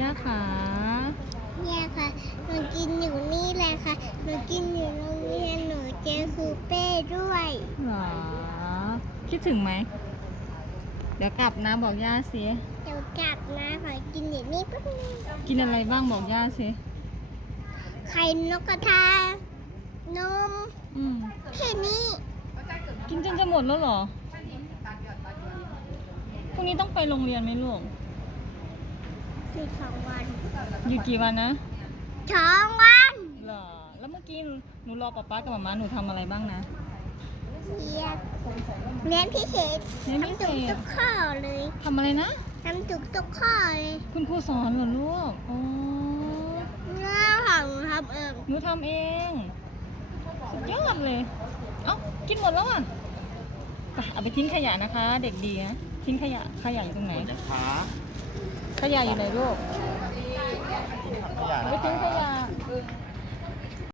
ย่าขาเนี่ยค่ะ หนูกินอยู่นี่แหละค่ะ หนูกินอยู่โรงเรียนหนูเจอครูเป้ด้วย หรอ คิดถึงไหม เดี๋ยวกลับนะบอกย่าสิ เดี๋ยวกลับนะขอกินอยู่นี่แป๊บนึงกินอะไรบ้างบอกย่าสิ ไข่นกกระทา นมอืม แค่นี้กินจนจะหมดแล้วเหรอ พรุ่งนี้ต้องไปโรงเรียนไหมลูก คือสองวันอยู่กี่วันนะสองวันเหรอแล้วเมื่อกี้หนูรอป๊าป๊ากับมาม่าหนูทำอะไรบ้างนะเรียนเรียนพิเศษเรียนพิเศษทำถูกทุกข้อเลยทำอะไรนะ ทำถูกทุกข้อเลยคุณครูสอนเหรอลูกอ๋อแล้วของทำเองหนูทำเองสุดยอดเลย เอ้ากินหมดแล้วอะไปเอาไปทิ้งขยะนะคะ เด็กดีนะทิ้งขยะขยะอยู่ตรงไหนยังขา ขยะอยู่ไหนลูก ไม่ทิ้งขยะ